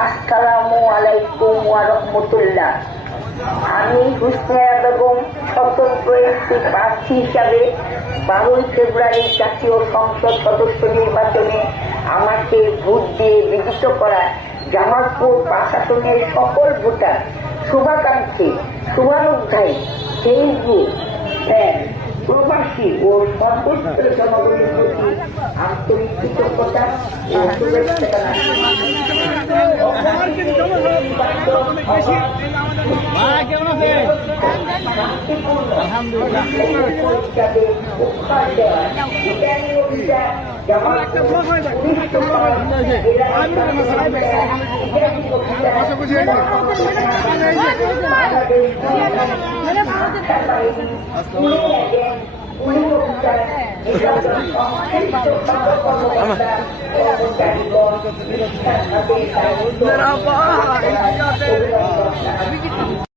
আসসালামু আলাইকুম ওয়া রাহমাতুল্লাহ। আমি হুসনেরা বেগম স্বতন্ত্র একটি প্রার্থী হিসাবে 12 ফেব্রুয়ারি জাতীয় সংসদ সদস্য নির্বাচনে আমাকে ভোট দিয়ে বিজিত করা জামালপুর প্রশাসনের সকল ভোটার, শুভাকাঙ্ক্ষী, শুভানুধ্যায়ী, ফেসবুক, ফ্যান, প্রবাসী ও সর্বত্র জনগণের প্রতি আন্তরিক কৃতজ্ঞতা ও শুভেচ্ছা জানাই।